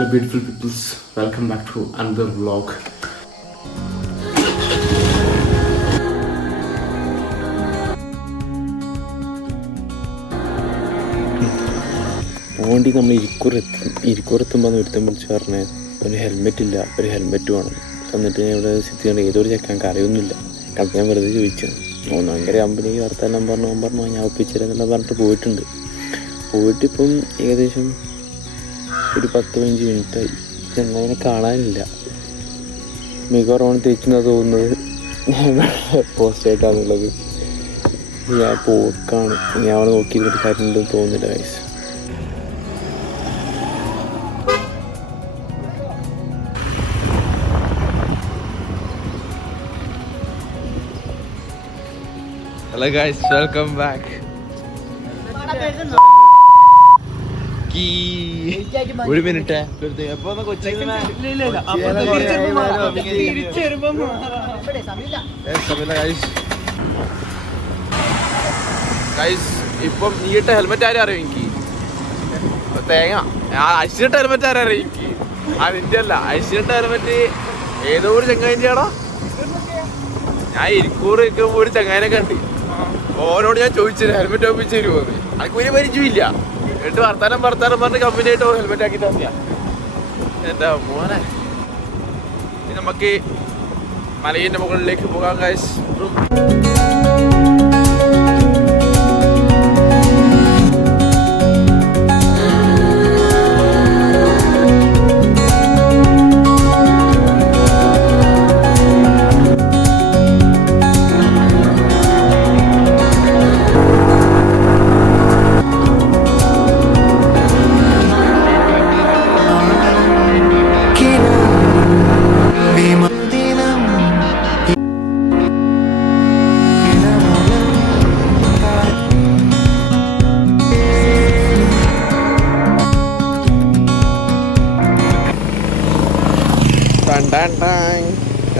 Hello beautiful peoples, welcome back to another vlog. പോണ്ടി നമ്മൾ ഇരിക്കുറത്തുമ്പോൾ ഒരുത്തം വിളിച്ച് പറഞ്ഞ് ഒരു ഹെൽമെറ്റ് ഇല്ല, ഒരു ഹെൽമെറ്റ് വേണം. എന്നിട്ട് ഞാൻ ഇവിടെ സിറ്റിയാണ് ഏതൊരു ചെക്കാൻ അറിയൊന്നുമില്ല. കാരണം ഞാൻ വെറുതെ ചോദിച്ചത് ഭയങ്കര കമ്പനി വർത്താനം പറഞ്ഞു ഞാൻ ഒപ്പിച്ചിരുന്നെല്ലാം പറഞ്ഞിട്ട് പോയിട്ടിപ്പം ഏകദേശം ഒരു 10-15 മിനിറ്റായി. ചെന്നതിനെ കാണാനില്ല. മിക്കവാറും തേച്ചെന്നാണ് തോന്നുന്നത്. ഞാൻ പോസ്റ്റായിട്ടാണുള്ളത്. ഞാൻ പോക്കാണ്. ഞാൻ അവിടെ നോക്കിയിരുന്നിട്ട് കാര്യമുണ്ടെന്ന് തോന്നുന്നില്ല guys. Hello guys, welcome back. ഒരു മിനിറ്റ് ഇപ്പം നീട്ട ഹെൽമെറ്റ് ആരും അറിയാം എനിക്ക്. തേങ്ങ അശ്വിനിട്ട ഹെൽമെറ്റ് ആരും അറിയാം എനിക്ക്. അതിന്റെ അല്ല, അശ്വിനിട്ട ഹെൽമെറ്റ് ഏതോ ഒരു ചങ്ങായിന്റെ ആണോ. ഞാൻ ഇരിക്കൂർ നിൽക്കുമ്പോ ഒരു ചങ്ങായിനെ കണ്ട് ഓനോട് ഞാൻ ചോദിച്ചില്ല ഹെൽമെറ്റ് ഒപ്പിച്ച് തരുമോന്ന്. എനിക്ക് ഒരു പരിചയമില്ല. എന്നിട്ട് വർത്താനം പറഞ്ഞ് കമ്പനിയായിട്ട് ഹെൽമെറ്റ് ആക്കി തന്നെയാ. എന്താ മോനെ, നമുക്ക് മലയിന്റെ മുകളിലേക്ക് പോകാം ഗൈസ്.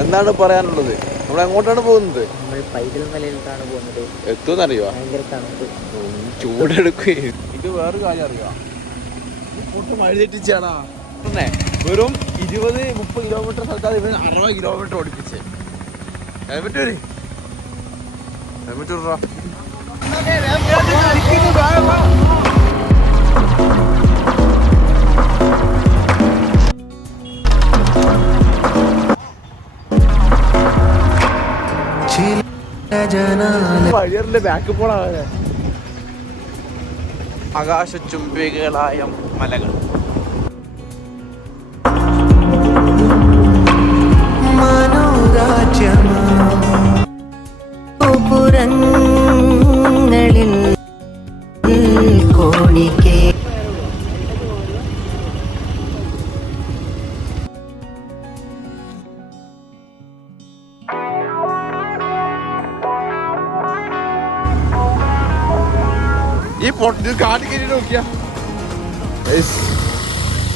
എന്താണ് പറയാനുള്ളത്? നമ്മൾ എങ്ങോട്ടാണ് പോകുന്നത്? എത്തുമെന്നറിയോ? ചൂടെടുക്കേ. ഇത് വേറൊരു കാര്യം അറിയാം, മഴ തെറ്റിച്ചാടാ. വെറും 20-30 കിലോമീറ്റർ സ്ഥലത്താണ് ഇവർ 60 കിലോമീറ്റർ ഓടിപ്പിച്ച്. ഹെൽമെറ്റ് വിടാ. ബാക്ക് പോണ ആകാശചുംബികളായ മലകൾ. മനോരാജ്യങ്ങളിൽ കോണിക്കേ ഈ പൊട്ടി കാട്ടി കയറി നോക്കിയാ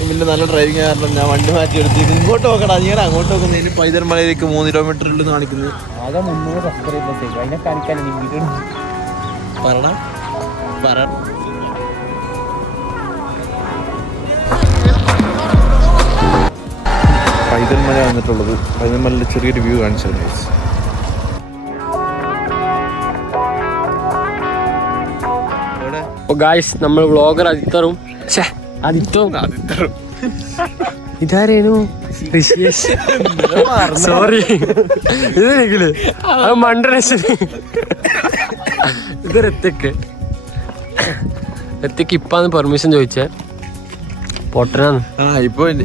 പിന്നെ നല്ല ഡ്രൈവിംഗ് കാരണം ഞാൻ വണ്ടി മാറ്റി എടുത്തിട്ട് ഇങ്ങോട്ട് നോക്കടാ. ഞാൻ അങ്ങോട്ട് നോക്കുന്നതിന് പൈതൽമലയിലേക്ക് 3 കിലോമീറ്റർ ഉണ്ടെന്ന് കാണിക്കുന്നത്. ആകെ 300 സബ്സ്ക്രൈബേഴ്സ് അതിനെ കാണിക്കാൻ പറ പൈതൽമല വന്നിട്ടുള്ളത്. പൈതൽമലയുടെ ചെറിയൊരു വ്യൂ കാണിച്ചത് ഗൈസ്. ഗായ്സ്, നമ്മൾ വ്ളോഗർ ആദിത്തറും ഇതാരേനു സോറി ഇതെങ്കില് അത് മണ്ടനേശൻ. ഇത് ഋത്തിക്ക് ഇപ്പാന്ന് പെർമിഷൻ ചോദിച്ചേ. പൊട്ടനാണ്.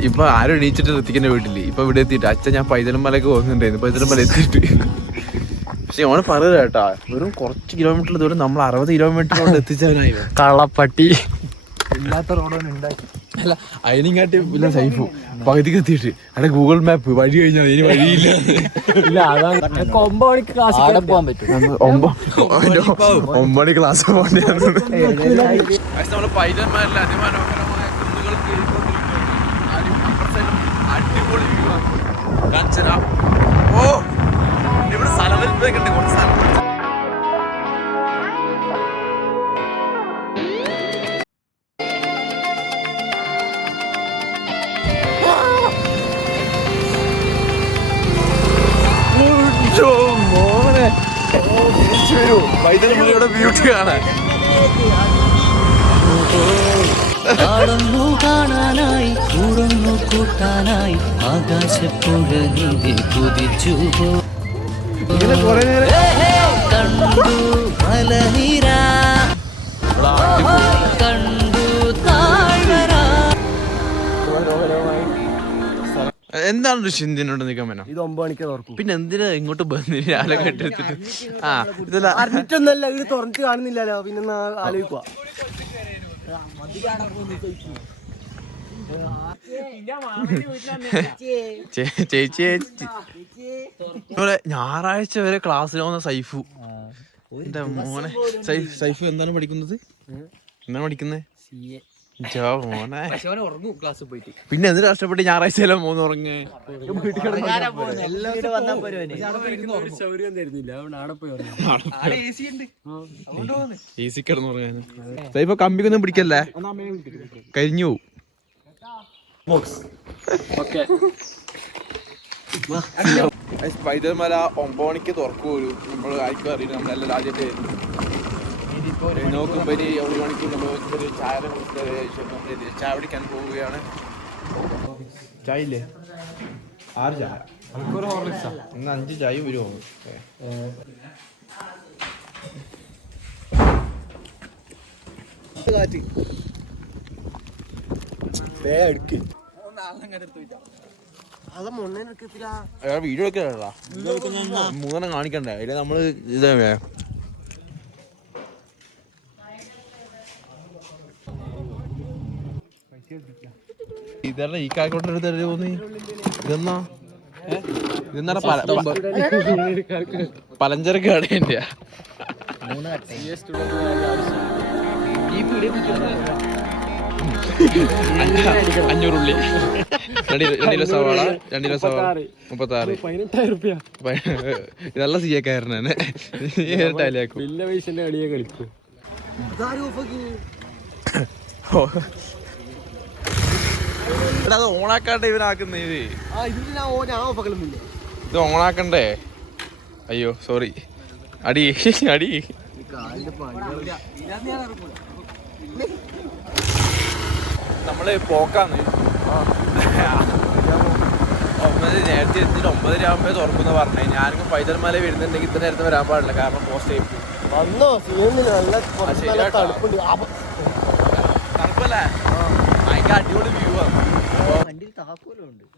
ഇപ്പൊ ആരും എണീച്ചിട്ട് ഋത്തിക്കിന്റെ വീട്ടില് ഇപ്പൊ ഇവിടെ എത്തിയിട്ട് അച്ഛൻ ഞാൻ പൈതൽമലക്ക് പോകുന്നുണ്ടായിരുന്നു. പൈതൽമല എത്തിയിട്ട് പക്ഷെ ഓനെ പറയുക കേട്ടാ, വെറും കുറച്ച് കിലോമീറ്റർ ദൂരം നമ്മൾ 60 കിലോമീറ്റർ കൊണ്ട് എത്തിച്ചവനായി. കള്ളപ്പട്ടി ഇല്ലാത്ത റോഡൊന്നും ഉണ്ടാക്കി അല്ല. അതിനെക്കാട്ടി വല്ല സൈഫു പകുതിക്ക് എത്തിയിട്ട് അവിടെ ഗൂഗിൾ മാപ്പ് വഴി കഴിഞ്ഞാൽ അതിന് വഴിയില്ല. 9 മണിക്ക് ക്ലാസ് പോകാൻ പറ്റും. 9 മണി ക്ലാസ് പോകേണ്ടി നമ്മള് പൈതൽമലയിലെ അതിമനോഹരമായ കുന്നുകൾ അടിപൊളി കാഞ്ചന. ഓ ഇവിടെ സ്ഥലവലിപ്പൊക്കെ ഉണ്ട്, കുറച്ച് സ്ഥലം. പൈതൽ മലയുടെ ബ്യൂട്ടി കാണാൻ. കാണാനായി കൂടുന്നു കൂട്ടാനായി ആകാശപ്പുഴ നീതി കുതിച്ചു കണ്ടു മലനിര കണ്ടു താഴ്വര. എന്താണ് ഋഷി ഇന്ത്യനോട് നിഗമനം? ഇത് 9 മണിക്ക് തുറക്കും. പിന്നെ എന്തിനാ ഇങ്ങോട്ട് ബന്ധു രാവിലെ കെട്ടിട്ട്? ആ ഇതല്ല അറിഞ്ഞിട്ടൊന്നല്ല, ഇത് തുറന്നിട്ട് കാണുന്നില്ലല്ലോ, പിന്നെ ആലോചിക്കുക. ചേച്ചി ഞായറാഴ്ച വരെ ക്ലാസ്സിൽ പോകുന്ന സൈഫു. എന്റെ മോനെ സൈഫു എന്താണ് പഠിക്കുന്നത്? എന്താണ് പഠിക്കുന്നത്? മോനെ പിന്നെ എന്ത് കഷ്ടപ്പെട്ട് ഞായറാഴ്ച എല്ലാം മൂന്ന് ഉറങ്ങ്. ഈസി കിടന്ന് ഉറങ്ങാൻ. സൈഫ കമ്പിക്കൊന്നും പിടിക്കല്ലേ, കരിഞ്ഞു പോവും. പൈതൽ മല 9 മണിക്ക് തുറക്കുമല്ലോ. നമ്മൾ ആർക്കും അറിയില്ല, നമ്മളെല്ലാം ആദ്യമായിട്ട് നോക്കുമ്പോൾ 9 മണിക്ക് നമ്മൾ ചായ പിടിക്കാൻ പോവുകയാണ്. ചായ ഇല്ലേ? 6 ചായ, ഇന്ന് 5 ചായ വരുമോ? വീഡിയോ എടുക്കണ്ടാ, 3 കാണിക്കണ്ടേ? അതില് നമ്മള് ഇതേ ഇതല്ല ഈ കാക്കോട്ടെടുത്ത് തോന്നി. ഇതെന്നാ ഇതെന്നാ പലഞ്ചരക്ക് കടേന്റെ 500 ഉള്ളി, 2 കിലോ സവാള, 2 കിലോ സവാള 36. 18,000 രൂപ. ഇതല്ല സിയക്കാരനാണ്. കളിയാക്കും. അത് ഓണാക്കാണ്ട് ഇവനാക്കുന്ന ഇത് ഓണാക്കണ്ടേ? അയ്യോ സോറി, അടി അടി. നമ്മള് പോക്കാന്ന് നേരത്തെ എത്തിയിട്ട് 9:30 ആകുമ്പോ തുറക്കുന്ന പറഞ്ഞേ. ഞാനും പൈതൽ മല വരുന്നുണ്ടെങ്കിൽ ഇത്ര നേരത്തെ വരാൻ പാടില്ല, കാരണം പോസ്റ്റ് ചെയ്യും. തണുപ്പല്ലേ? ഭയങ്കര അടിപൊളി വ്യൂ ആണ്.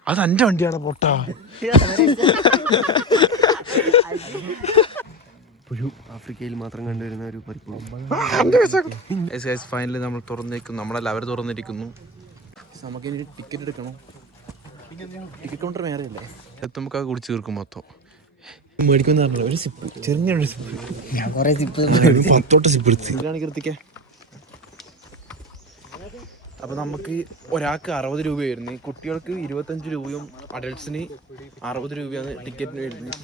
അത് എന്റെ വണ്ടിയാണ് പൊട്ടാ. ആഫ്രിക്കയിൽ മാത്രം കണ്ടുവരുന്ന ഒരു പരിപ്പും. ഫൈനലി നമ്മൾ തുറന്നിരിക്കുന്നു, നമ്മളെല്ലാവരും തുറന്നിരിക്കുന്നു. നമുക്കിനി ടിക്കറ്റ് എടുക്കണം. ടിക്കറ്റ് കൗണ്ടർ വേറെ അല്ലേ? എത്തുമ്പോൾ കുടിച്ച് തീർക്കും മൊത്തം. മേടിക്കുന്ന ഒരു സിപ്പ്, ചെറിയൊരു സിപ്പ്, 10 സിപ്പ് എടുത്ത്. അപ്പോൾ നമുക്ക് ഒരാൾക്ക് 60 രൂപയായിരുന്നു, കുട്ടികൾക്ക് 25 രൂപയും അഡൽട്ട്സിന് 60 രൂപയാണ് ടിക്കറ്റിന് വരുന്നത്.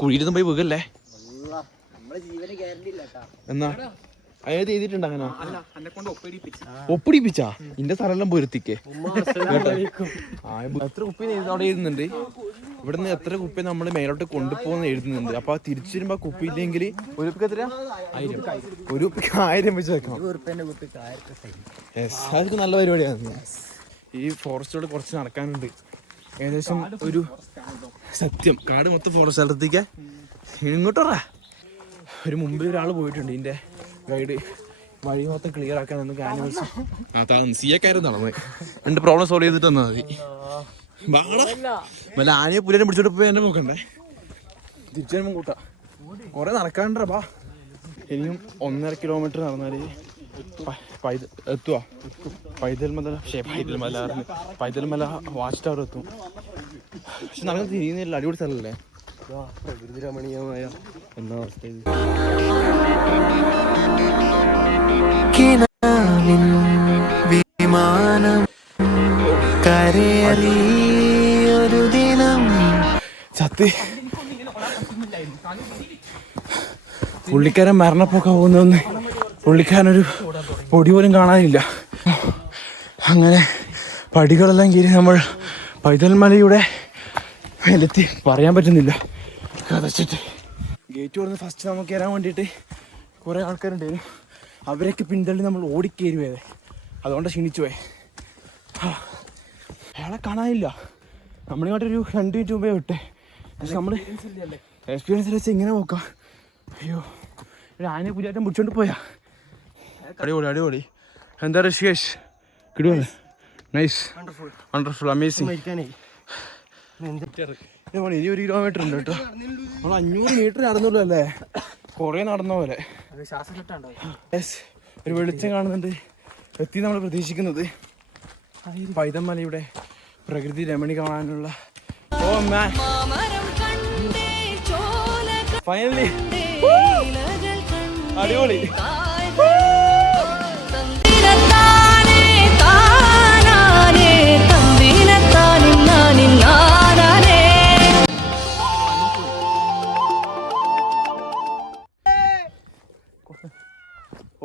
കുഴിയിലൊന്നും പോയി വീകല്ലേ എന്നാ? അതായത് ചെയ്തിട്ടുണ്ട് അങ്ങനെ ഒപ്പിടിപ്പിച്ചാ ഇന്റെ സ്ഥലം പൊരുത്തിക്കേ. എത്ര കുപ്പി അവിടെ എഴുതുന്നുണ്ട്, ഇവിടുന്ന് എത്ര കുപ്പി നമ്മൾ മേലോട്ട് കൊണ്ടുപോകുന്ന എഴുതുന്നുണ്ട്. അപ്പൊ തിരിച്ചു വരുമ്പോ കുപ്പി ഇല്ലെങ്കിൽ ഒരു കുപ്പിക്ക് എത്ര? 1000 വെച്ച് വെക്കണം. അതൊക്കെ നല്ല പരിപാടിയാണ്. ഈ ഫോറസ്റ്റോട് കുറച്ച് നടക്കാനുണ്ട്, ഏകദേശം ഒരു സത്യം കാട് മൊത്തം ഫോറസ്റ്റ് സ്ഥലത്തേക്ക്. ഇങ്ങോട്ടോറാ ഒരു മുമ്പിൽ ഒരാൾ പോയിട്ടുണ്ട്, ഇതിന്റെ ഗൈഡ് വഴി മൊത്തം ക്ലിയർ ആക്കാൻ നമുക്ക് ആനിമൽസ് സിയക്കാരും നടന്നത് 2 പ്രോബ്ലം സോൾവ് ചെയ്തിട്ട് വന്നാൽ മതി. വല്ല ആനയെ പുലിനെ പിടിച്ചോട്ട് പോയി എന്നെ നോക്കണ്ടേ? തിരിച്ചു വരുമ്പോൾ കൂട്ടാ കുറെ നടക്കാണ്ടാ. ബാ ഇനിയും 1.5 kilometre നടന്നാല് എത്തുവാ Paithal Mala watch tower എത്തും. പക്ഷെ നടന്ന് തിരിയുന്നില്ല, അടിപൊളി സ്ഥലമല്ലേ? പ്രകൃതി രമണീയമായ എന്നാ അവസ്ഥ ഇത്. വിമാനം കരയേറിയൊരു ദിനം സത്യ പുള്ളിക്കാരൻ മരണപ്പൊക്കെ പോകുന്നൊന്ന് പുള്ളിക്കാരനൊരു പൊടി പോലും കാണാനില്ല. അങ്ങനെ പടികളെല്ലാം കീറി നമ്മൾ പൈതൽ മലയുടെ മേലെത്തി. പറയാൻ പറ്റുന്നില്ല കഥച്ചിട്ട്. ഗേറ്റ് തുറന്ന് ഫസ്റ്റ് നമുക്ക് കയറാൻ വേണ്ടിയിട്ട് കുറേ ആൾക്കാരുണ്ടായിരുന്നു. അവരൊക്കെ പിന്തള്ളി നമ്മൾ ഓടിക്കയറി പോയത്. അതുകൊണ്ട് ക്ഷീണിച്ചു പോയെ. അയാളെ കാണാനില്ല. നമ്മളിങ്ങോട്ടൊരു 2 മിനിറ്റ് മുമ്പേ വിട്ടേ. പക്ഷെ നമ്മൾ എക്സ്പീരിയൻസ് വെച്ച് ഇങ്ങനെ നോക്കാം. അയ്യോ, ഒരു ആനയെ പുലിയാറ്റം പിടിച്ചോണ്ട് പോയാ. അടിപൊളി അടിപൊളി. എന്താ ഋഷികേഷ്? കിടുവല്ലേ? Nice, wonderful, amazing. ഇനി 1 കിലോമീറ്റർ ഉണ്ട് കേട്ടോ. നമ്മൾ 500 മീറ്റർ നടന്നുള്ളൂ അല്ലേ? കുറേ നടന്ന പോലെ. ഒരു വെളിച്ചം കാണുന്നുണ്ട്. എത്തി നമ്മൾ പ്രതീക്ഷിക്കുന്നത് പൈതൽ മലയുടെ പ്രകൃതി രമണി കാണാനുള്ള. ഓ മാൻ, ഫൈനലി അടിപൊളി.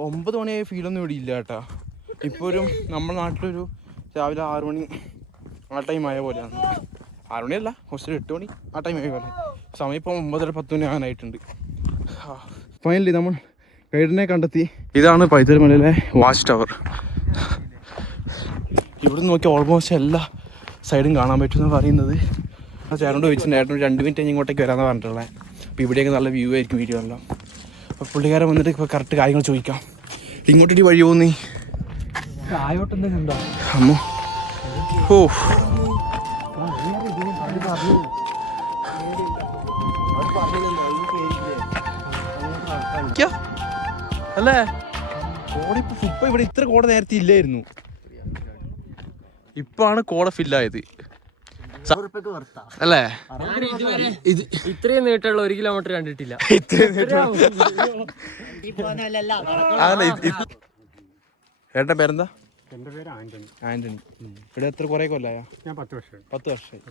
ഒമ്പത് മണിയായ ഫീലൊന്നും ഇവിടെ ഇല്ല കേട്ടോ. ഇപ്പോൾ ഒരു നമ്മുടെ നാട്ടിലൊരു രാവിലെ 6 മണി ആ ടൈം ആയ പോലെയാണ്. 6 മണിയല്ല, കുറച്ച് 8 മണി ആ ടൈം ആയ പോലെ. സമയം ഇപ്പോൾ 9:10 മണി ആകാനായിട്ടുണ്ട്. ഫൈനലി നമ്മൾ ഗൈഡിനെ കണ്ടെത്തി. ഇതാണ് പൈതൽ മലയിലെ വാച്ച് ടവർ. ഇവിടെ നോക്കി ഓൾമോസ്റ്റ് എല്ലാ സൈഡും കാണാൻ പറ്റുമെന്ന് പറയുന്നത്. ആ ചേട്ടനോട് ചോദിച്ചിട്ടുണ്ടായിരുന്നു 2 മിനിറ്റ് കഴിഞ്ഞ് ഇങ്ങോട്ടേക്ക് വരാമെന്ന് പറഞ്ഞിട്ടുള്ളത്. അപ്പോൾ ഇവിടെയൊക്കെ നല്ല വ്യൂ ആയിരിക്കും വീഡിയോ എല്ലാം. അപ്പോൾ പുള്ളിക്കാരൻ വന്നിട്ട് ഇപ്പോൾ കറക്റ്റ് കാര്യങ്ങൾ ചോദിക്കാം. ഇങ്ങോട്ടൊരു വഴി പോകുന്നീ അമ്മോ. ഓ, അല്ലേ കോട ഇപ്പൊ ഇവിടെ ഇത്ര കോട നേരത്തെ ഇല്ലായിരുന്നു. ഇപ്പാണ് കോട ഫില്ലായത് അല്ലേ? ഇത്രയും നീട്ടുള്ള 1 കിലോമീറ്റർ കണ്ടിട്ടില്ല. ഏട്ടൻ്റെ പേരെന്താ? എൻ്റെ പേര് ആൻ്റണി. ആൻ്റണി. ഇവിടെ എത്ര കുറേ കൊല്ലായ? ഞാൻ 10 വർഷമായി. 10 വർഷമായി.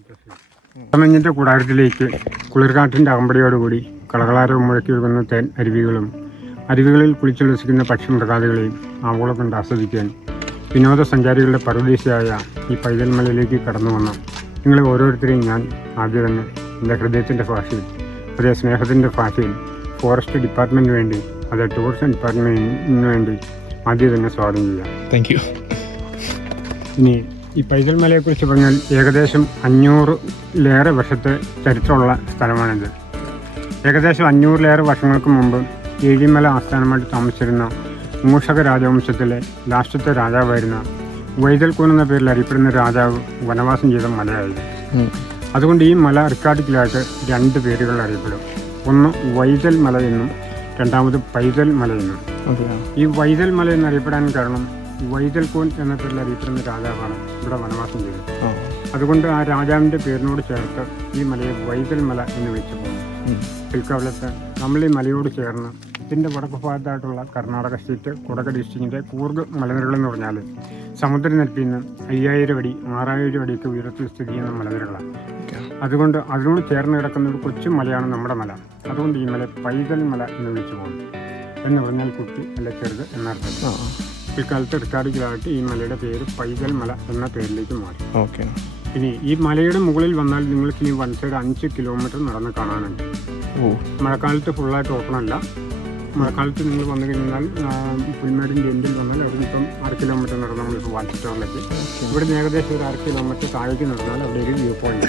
മഞ്ഞിൻ്റെ കൂടാരത്തിലേക്ക് കുളിർക്കാറ്റിൻ്റെ അകമ്പടിയോടുകൂടി കളകളാരവും മുഴക്കി ഒഴുകുന്ന തേൻ അരുവികളിൽ കുളിച്ചുല്ലസിക്കുന്ന പക്ഷിമൃഗാദികളെയും ആവോളം കൊണ്ട് ആസ്വദിക്കാൻ വിനോദസഞ്ചാരികളുടെ പറുദീസയായ ഈ പൈതൽ മലയിലേക്ക് കടന്നു വന്ന നിങ്ങളെ ഓരോരുത്തരെയും ഞാൻ ആദ്യം തന്നെ എൻ്റെ ഹൃദയത്തിൻ്റെ ഭാഷയിൽ, അതേ സ്നേഹത്തിൻ്റെ ഭാഷയിൽ ഫോറസ്റ്റ് ഡിപ്പാർട്ട്മെൻറ്റിന് വേണ്ടി, അതേ ടൂറിസം ഡിപ്പാർട്ട്മെൻറ്റിന് വേണ്ടി ആദ്യം തന്നെ സ്വാഗതം ചെയ്യാം. Thank you. ഇനി ഈ പൈതൽ മലയെക്കുറിച്ച് പറഞ്ഞാൽ ഏകദേശം 500-ലേറെ വർഷത്തെ ചരിത്രമുള്ള സ്ഥലമാണിത്. ഏകദേശം 500-ലേറെ വർഷങ്ങൾക്ക് മുമ്പ് ഏഴിമല ആസ്ഥാനമായിട്ട് താമസിച്ചിരുന്ന മൂഷക രാജവംശത്തിലെ ലാസ്റ്റത്തെ രാജാവായിരുന്ന വൈതൽക്കൂൻ എന്ന പേരിൽ അറിയപ്പെടുന്ന രാജാവ് വനവാസം ചെയ്ത മലയായിരുന്നു. അതുകൊണ്ട് ഈ മല റിക്കാർഡിക്കലായിട്ട് 2 പേരുകൾ അറിയപ്പെടും. ഒന്ന് വൈതൽ മല എന്നും രണ്ടാമത് പൈതൽ മല എന്നും. ഈ വൈതൽ മല എന്നറിയപ്പെടാൻ കാരണം വൈതൽക്കൂൻ എന്ന പേരിൽ അറിയപ്പെടുന്ന രാജാവാണ് ഇവിടെ വനവാസം ചെയ്തത്. അതുകൊണ്ട് ആ രാജാവിൻ്റെ പേരിനോട് ചേർത്ത് ഈ മലയെ വൈതൽ മല എന്ന് വിളിച്ചു പോകുന്നു. പിൽക്കാലത്ത് നമ്മൾ ഈ മലയോട് ചേർന്ന് ഇതിൻ്റെ വടക്ക് ഭാഗത്തായിട്ടുള്ള കർണാടക സ്റ്റേറ്റ് കുടക് ഡിസ്ട്രിക്റ്റിൻ്റെ കൂർഗ് മലനിരകൾ എന്ന് പറഞ്ഞാൽ സമുദ്രനിരപ്പിൽ നിന്ന് 5000 അടി 6000 അടിയൊക്കെ ഉയരത്തിൽ സ്ഥിതി ചെയ്യുന്ന മലനിരകളാണ്. അതുകൊണ്ട് അതിനോട് ചേർന്ന് കിടക്കുന്ന ഒരു കൊച്ചു മലയാണ് നമ്മുടെ മല. അതുകൊണ്ട് ഈ മല പൈതൽ മല എന്ന് വിളിച്ചു പോകുന്നു. എന്ന് പറഞ്ഞാൽ കുട്ടി അല്ല ചെറുത് എന്നർത്ഥം. പിൽക്കാലത്ത് റിക്കാർഡിക്കലായിട്ട് ഈ മലയുടെ പേര് പൈതൽ മല എന്ന പേരിലേക്ക് മാറി. ഓക്കെ. ഇനി ഈ മലയുടെ മുകളിൽ വന്നാൽ നിങ്ങൾക്ക് ഈ 1 സൈഡ് 5 കിലോമീറ്റർ നടന്ന് കാണാനുണ്ട്. മഴക്കാലത്ത് ഫുള്ളായിട്ട് ഓപ്പൺ അല്ല. മഴക്കാലത്ത് നിങ്ങൾ വന്നു കഴിഞ്ഞാൽ പുൽമേടിൻ്റെ എൻഡിൽ വന്നാൽ അവിടെ ഇപ്പം 6 കിലോമീറ്റർ നടന്നാൽ നമ്മളിപ്പോൾ വാച്ച് ടവറിലേക്ക്. ഇവിടെ നിന്ന് ഏകദേശം ഒരു 6 കിലോമീറ്റർ താഴേക്ക് നടന്നാൽ അവിടെ ഒരു വ്യൂ പോയിന്റ്.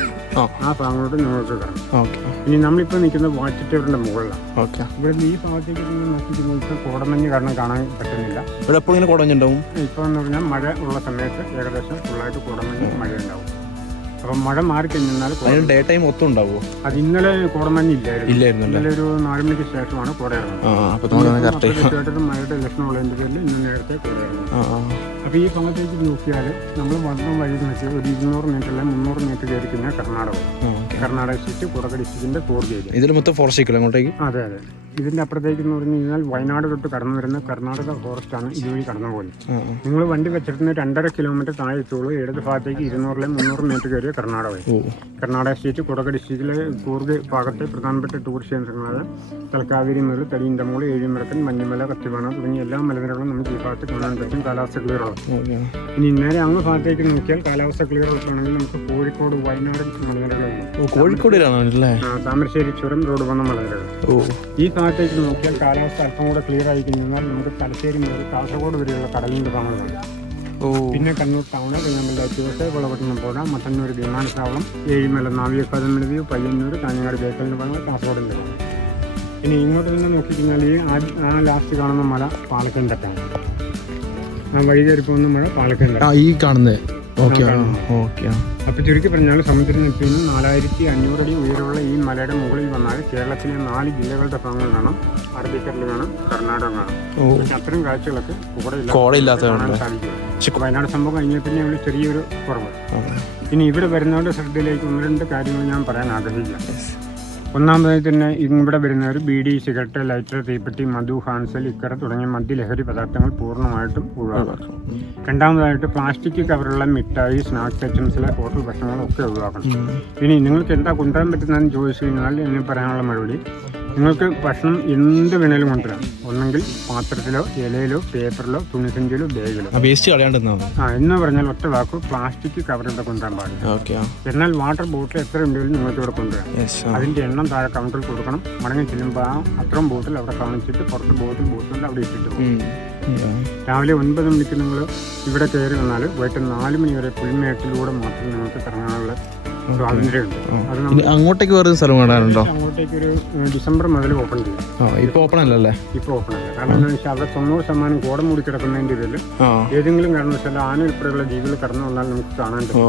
ആ ഭാഗങ്ങളോട് നിങ്ങൾക്ക് കാണാം. ഇനി നമ്മളിപ്പോൾ നിൽക്കുന്ന വാച്ച് ടവറിൻ്റെ മുകളിലാണ്. ഇവിടെ ഈ ഭാഗത്തേക്ക് നിങ്ങൾ നോക്കിയിട്ട് ഇപ്പം കോടമഞ്ഞ് കാരണം കാണാൻ പറ്റുന്നില്ല. ഇവിടെ എപ്പോഴും ഇങ്ങനെ കോടമഞ്ഞുണ്ടാവും. ഇപ്പോൾ എന്ന് പറഞ്ഞാൽ മഴ ഉള്ള സമയത്ത് ഏകദേശം ഫുള്ളായിട്ട് കോടമഞ്ഞ് മഴ ഉണ്ടാവും. അപ്പം മഴ മാറിക്കഴിഞ്ഞാൽ ഡേ ടൈം മൊത്തം ഉണ്ടാവുമോ? അത് ഇന്നലെ കോടമഞ്ഞ് ഇല്ലായിരുന്നു. ഇന്നലെ ഒരു 4 മണിക്ക് ശേഷമാണ് കോട ഇറങ്ങുന്നത്. മഴയുടെ ലക്ഷണമുള്ളതിൻ്റെ പേരിൽ ഇന്ന് നേരത്തെ കോട ഇറങ്ങും. അപ്പോൾ ഈ ഭാഗത്തേക്ക് നോക്കിയാൽ നമ്മൾ വന്ന വഴി എന്ന് വെച്ചാൽ ഒരു 200 മീറ്റർ അല്ലെങ്കിൽ 300 മീറ്റർ കയറി കഴിഞ്ഞാൽ കർണാടക സ്റ്റേറ്റ് കുടക് ഡിസ്ട്രിക്റ്റിൻ്റെ കൂർഗ് ഏരിയ. ഇതിൽ മൊത്തം ഫോറസ്റ്റ് അങ്ങോട്ടേക്ക്. അതെ അതെ. ഇതിൻ്റെ അപ്പുറത്തേക്ക് എന്ന് പറഞ്ഞു കഴിഞ്ഞാൽ വയനാട് തൊട്ട് കടന്നു വരുന്ന കർണാടക ഫോറസ്റ്റാണ് ഇതുവഴി കടന്നു പോകുന്നത്. നിങ്ങൾ വണ്ടി വെച്ചിട്ട് 2.5 കിലോമീറ്റർ താഴെ എത്തുള്ളൂ. ഇടത് ഭാഗത്തേക്ക് 200 അല്ലെങ്കിൽ 300 മീറ്റർ കയറിയ കർണാടകയിൽ. കർണാടക സ്റ്റേറ്റ് കുടക് ഡിസ്ട്രിക്റ്റിലെ കൂർഗ് ഭാഗത്തെ പ്രധാനപ്പെട്ട ടൂറിസ്റ്റ് കേന്ദ്രങ്ങളായ തലക്കാവേരി മുതൽ തടിയന്തമൂട്, ഏഴിമലക്കൻ, മഞ്ഞുമല, കത്തിവാണ തുടങ്ങിയ എല്ലാ മലനിരകളും നമുക്ക് ഈ ഭാഗത്ത് കാണാൻ പറ്റും. കാലാവസ്ഥ ക്ലിയറാണ്. ഇനി നേരെ അങ്ങ് ഭാഗത്തേക്ക് നോക്കിയാൽ കാലാവസ്ഥ ക്ലിയർ ആണെങ്കിൽ നമുക്ക് കോഴിക്കോട്, വയനാട് മലനിരകളുണ്ട്. കോഴിക്കോടിലാണല്ലേ താമരശ്ശേരി ചുരം റോഡ് വന്ന മലനിരകൾ. ഈ ഭാഗത്തേക്ക് നോക്കിയാൽ കാലാവസ്ഥ അല്പം കൂടെ ക്ലിയർ ആയി കഴിഞ്ഞാൽ നമുക്ക് തലശ്ശേരി മുതൽ കാസർഗോഡ് വരെയുള്ള കടലിൻ്റെ കാണാൻ കഴിയും. പിന്നെ കണ്ണൂർ ടൗണ്, വെള്ളാമ്പള്ളി, വളപട്ടണം പുഴ, മട്ടന്നൂർ വിമാനത്താവളം, ഏഴിമല നാവിക അക്കാദമിയുടെ വ്യൂ, പയ്യന്നൂർ, കാഞ്ഞങ്ങാട് ബേക്കലിൻ്റെ ഭാഗങ്ങൾ, കാസർഗോഡിൻ്റെ ഭാഗം. ഇനി ഇങ്ങോട്ട് നിന്ന് നോക്കിക്കഴിഞ്ഞാൽ ഈ ആ ലാസ്റ്റ് കാണുന്ന മല പാലക്കൻ തട്ടാണ്. ആ വഴി കയറി പോകുന്ന മല പാലക്കൻ തട്ട ഈ കാണുന്നത്. അപ്പോൾ ചുരുക്കി പറഞ്ഞാൽ സമുദ്രനിരപ്പിൽ നിന്ന് 4500 അടി ഉയരമുള്ള ഈ മലയുടെ മുകളിൽ വന്നാൽ കേരളത്തിലെ 4 ജില്ലകളുടെ ഭാഗങ്ങൾ കാണാം. അറബിക്കടൽ കാണാം, കർണാടക കാണാം. അത്തരം കാഴ്ചകളൊക്കെ ഇവിടെ സാധിക്കും. വയനാട് സംഭവം കഴിഞ്ഞാൽ പിന്നെ ഇവിടെ ചെറിയൊരു കുറവ്. ഇനി ഇവിടെ വരുന്നവരുടെ ശ്രദ്ധയിലേക്ക് 1-2 കാര്യങ്ങൾ ഞാൻ പറയാൻ ആഗ്രഹിക്കാം. ഒന്നാമതായി തന്നെ ഇവിടെ വരുന്നവർ ബീഡി, സിഗരറ്റ്, ലൈറ്റർ, തീപ്പെട്ടി, മധു, ഹാൻസൽ, ഇക്കറ തുടങ്ങിയ മദ്യലഹരി പദാർത്ഥങ്ങൾ പൂർണ്ണമായിട്ടും ഒഴിവാക്കണം. രണ്ടാമതായിട്ട് പ്ലാസ്റ്റിക് കവറുള്ള മിഠായി, സ്നാക്സ് ഐറ്റംസിലെ ഹോട്ടൽ ഭക്ഷണങ്ങളൊക്കെ ഒഴിവാക്കണം. ഇനി നിങ്ങൾക്ക് എന്താ കൊണ്ടുവരാൻ പറ്റുന്നതെന്ന് ചോദിച്ചു കഴിഞ്ഞാൽ എനിക്ക് പറയാനുള്ള മറുപടി, നിങ്ങൾക്ക് ഭക്ഷണം എന്ത് വേണേലും കൊണ്ടുവരാം. ഒന്നെങ്കിൽ പാത്രത്തിലോ ഇലയിലോ പേപ്പറിലോ തുണിസഞ്ചിയിലോ ബാഗിലോ. എന്ന് പറഞ്ഞാൽ ഒറ്റ വാക്ക്, പ്ലാസ്റ്റിക് കവർ ഇവിടെ കൊണ്ടുവരാൻ പാടില്ല. എന്നാൽ വാട്ടർ ബോട്ടിൽ എത്ര ഉണ്ടെങ്കിലും നിങ്ങൾക്ക് ഇവിടെ കൊണ്ടുവരാം. അതിന്റെ എണ്ണം താഴെ കൗണ്ടറിൽ കൊടുക്കണം. മടങ്ങി ചെല്ലുമ്പോൾ അത്രയും ബോട്ടിൽ അവിടെ കാണിച്ചിട്ട് പുറത്ത് ബോട്ടിൽ അവിടെ ഇട്ടിട്ട് പോകും. രാവിലെ 9 മണിക്ക് നിങ്ങൾ ഇവിടെ കയറി വന്നാൽ വൈകിട്ട് 4 മണി വരെ പുൽമേട്ടിലൂടെ മാത്രം നിങ്ങൾക്ക് ഇറങ്ങാനുള്ള സ്വാതന്ത്ര്യമുണ്ട്. അത് അങ്ങോട്ടേക്ക് വേറെ സ്ഥലം കാണാനുണ്ടോ? അങ്ങോട്ടേക്ക് ഒരു ഡിസംബർ മുതൽ ഓപ്പൺ ചെയ്യും. ഇപ്പൊ ഓപ്പൺ അല്ലല്ലേ? ഇപ്പൊ ഓപ്പൺ അല്ല. കാരണം എന്താണെന്ന് വെച്ചാൽ അവിടെ 90% കോടം മൂടി കിടക്കുന്നതിന്റെ പേരിൽ ഏതെങ്കിലും കാരണവശാൽ ആന ഉൾപ്പെടെയുള്ള ജീവികൾ കടന്നു വന്നാൽ നമുക്ക് കാണാൻ പറ്റും.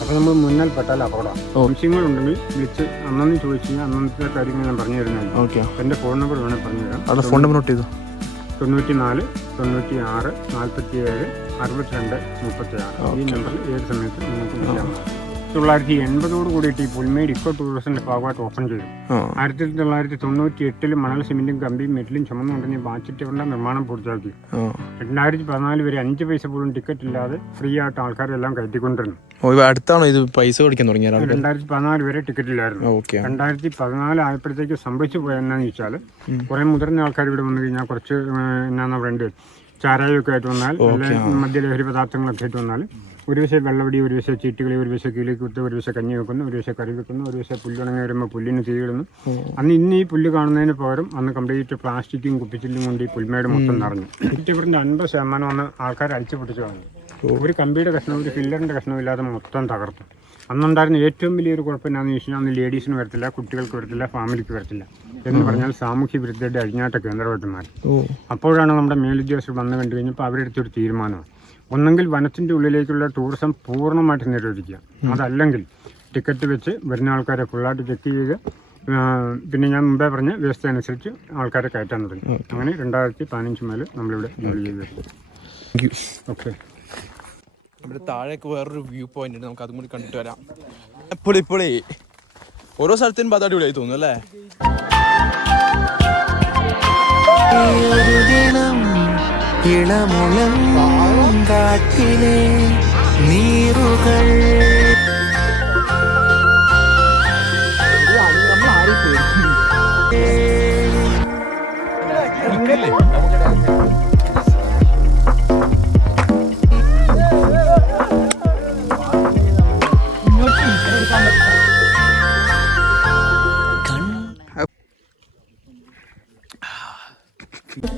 അപ്പൊ നമ്മൾ മുന്നിൽ പെട്ടാൽ അപകടം. സംശയങ്ങളുണ്ടെങ്കിൽ വിളിച്ച് അന്നു ചോദിച്ചു കഴിഞ്ഞാൽ അന്നത്തെ കാര്യങ്ങൾ ഞാൻ പറഞ്ഞു തരുന്നതായിരിക്കും. എന്റെ ഫോൺ നമ്പർ വേണം പറഞ്ഞു തരാം. ഫോൺ നമ്പർ നോട്ട് ചെയ്തു. 94 96 47 62 36. ഈ നമ്പറിൽ ഏത് സമയത്ത് നിങ്ങൾക്ക് വിളിക്കാം. 1980 കൂടിയിട്ട് ഈ പുൽമേട് ഇക്കോ ടൂറിസത്തിന്റെ ഭാഗമായിട്ട് ഓപ്പൺ ചെയ്തു. 1998 മണൽ, സിമെന്റും കമ്പിയും മെറ്റലും ചുമന്നുകൊണ്ടിരുന്ന ബാച്ചിറ്റവറിന്റെ നിർമ്മാണം പൂർത്തിയാക്കി. 2014 വരെ 5 പൈസ പോലും ടിക്കറ്റ് ഇല്ലാതെ ഫ്രീ ആയിട്ട് ആൾക്കാരെല്ലാം കയറ്റിക്കൊണ്ടിരുന്നു. അടുത്താണോ ഇത് പൈസ കൊടുക്കാൻ തുടങ്ങിയത്? 2014 വരെ ടിക്കറ്റ് ഇല്ലായിരുന്നു. 2014 ആയപ്പോഴത്തേക്ക് സംഭവിച്ചു പോയെന്നു വെച്ചാൽ കുറെ മുതിർന്ന ആൾക്കാർ ഇവിടെ വന്നു കഴിഞ്ഞാൽ കുറച്ച് എന്നാ ഫ്രണ്ട് ചാരായൊക്കെ ആയിട്ട് വന്നാൽ, മദ്യലഹരി പദാർത്ഥങ്ങളൊക്കെ ആയിട്ട് വന്നാൽ ഒരു വശം വെള്ളവടി, ഒരു വശം ചീട്ടുകളി, ഒരു വശം കിളിക്ക് കുത്ത്, ഒരു വശം കഞ്ഞി വെക്കുന്നു, ഒരു വശം കറി വെക്കുന്നു, ഒരു വശം പുല്ലുണങ്ങി വരുമ്പോൾ പുല്ലിന് തീയിടുന്നു. ഇന്ന് ഈ പുല്ല് കാണുന്നതിന് പകരം അന്ന് കംപ്ലീറ്റ് പ്ലാസ്റ്റിക്കും കുപ്പിച്ചില്ലും കൊണ്ട് ഈ പുൽമേട് മൊത്തം നിറഞ്ഞു. ഇവിടുന്ന് 50% വന്ന് ആൾക്കാർ അടിച്ചു പൊട്ടിച്ചു കളഞ്ഞു. ഒരു കമ്പിയുടെ കഷ്ണം, ഒരു ഫില്ലറിൻ്റെ കഷ്ണവും ഇല്ലാതെ മൊത്തം തകർത്തു. അന്നുണ്ടായിരുന്ന ഏറ്റവും വലിയൊരു കുഴപ്പം എന്താണെന്ന് ചോദിച്ചാൽ അന്ന് ലേഡീസിന് വരത്തില്ല, കുട്ടികൾക്ക് വരത്തില്ല, ഫാമിലിക്ക് വരത്തില്ല എന്ന് പറഞ്ഞാൽ സാമൂഹ്യ വിരുദ്ധയുടെ അഴിഞ്ഞാട്ട കേന്ദ്രമായിട്ട് മാറി. അപ്പോഴാണ് നമ്മുടെ മേലുദ്യോഗസ്ഥർ വന്നു കണ്ടു കഴിഞ്ഞപ്പോൾ അവരെടുത്തൊരു തീരുമാനമാണ്. ഒന്നെങ്കിൽ വനത്തിൻ്റെ ഉള്ളിലേക്കുള്ള ടൂറിസം പൂർണ്ണമായിട്ട് നിരോധിക്കുക, അതല്ലെങ്കിൽ ടിക്കറ്റ് വെച്ച് വരുന്ന ആൾക്കാരെ ഫുള്ളായിട്ട് ചെക്ക് ചെയ്ത് പിന്നെ ഞാൻ മുമ്പേ പറഞ്ഞ വ്യവസ്ഥ അനുസരിച്ച് ആൾക്കാരെ കയറ്റാൻ തുടങ്ങി. അങ്ങനെ 2015 മുതൽ നമ്മളിവിടെ ജോലി ചെയ്തു. ഓക്കെ, നമ്മുടെ താഴേക്ക് വേറൊരു വ്യൂ പോയിന്റ് ഉണ്ട്, നമുക്ക് അതും കൂടി കണ്ടിട്ട് വരാം. ഇപ്പോഴേ ഓരോ സ്ഥലത്തിനും അത് അടിപൊളിയായി തോന്നുന്നു അല്ലേ? ഇളമുളം കാട്ടിലെ നീറുകൾ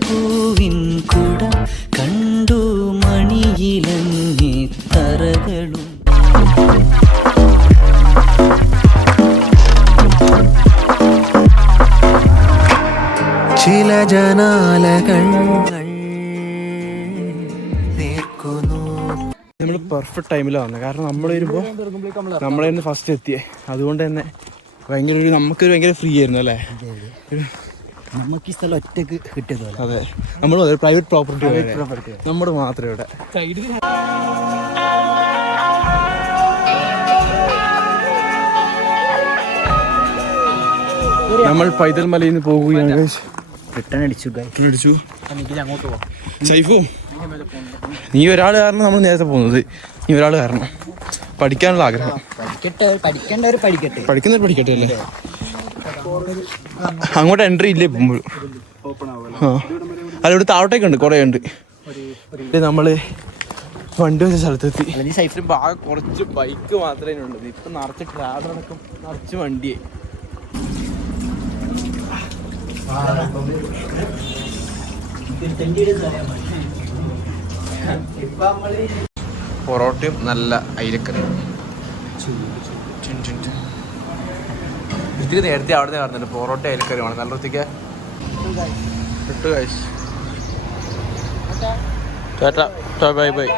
പൂവിൻ കുട കണ്ടു മണിയിലങ്ങി തറകളും ചില ജനാലകൾ നമ്മൾ പെർഫെക്റ്റ് ടൈമിലാണ് വന്നത്. കാരണം നമ്മൾ വരുമ്പോൾ നമ്മളായിരുന്നു ഫസ്റ്റ് എത്തിയേ. അതുകൊണ്ട് തന്നെ നമുക്കൊരു ഭയങ്കര ഫ്രീ ആയിരുന്നു അല്ലേ? നമുക്ക് ഈ സ്ഥലം ഒറ്റക്ക് കിട്ടിയത്. അതെ, നമ്മൾ പ്രൈവറ്റ് പ്രോപ്പർട്ടി നമ്മുടെ മാത്രമേ ഇവിടെ. നമ്മൾ പൈതൽ മലയിൽ നിന്ന് പോകുകയാണ്. സൈഫു, നീ ഒരാൾ കാരണം നമ്മൾ നേരത്തെ പോകുന്നത്, നീ ഒരാൾ കാരണം പഠിക്കാനുള്ള ആഗ്രഹം. പഠിക്കേണ്ടവർ പഠിക്കുന്നവർ പഠിക്കട്ടെ അല്ലേ. അങ്ങോട്ട് എൻട്രി ഇല്ലേ ഇപ്പം? ആ അല്ല, ഇവിടെ താഴോട്ടേക്ക് ഉണ്ട്, കുറേ ഉണ്ട്. നമ്മള് വണ്ടി വെച്ച സ്ഥലത്തെത്തി. ഭാഗം കുറച്ച് ബൈക്ക് മാത്രമേ ഉള്ളത്. ഇപ്പൊ നിറച്ച് ട്രാവലർ അടക്കം നിറച്ച് വണ്ടിയെ. പൊറോട്ടയും നല്ല അയിലക്കറി. ഋത്തിക്ക് നേരത്തെ അവിടെ നിന്ന് പറഞ്ഞിട്ടുണ്ട് പൊറോട്ട അയിലക്കറി വേണം. നല്ല ഋത്തിക്ക് ഇട്ടു ഗൈസ്. Tata bye bye.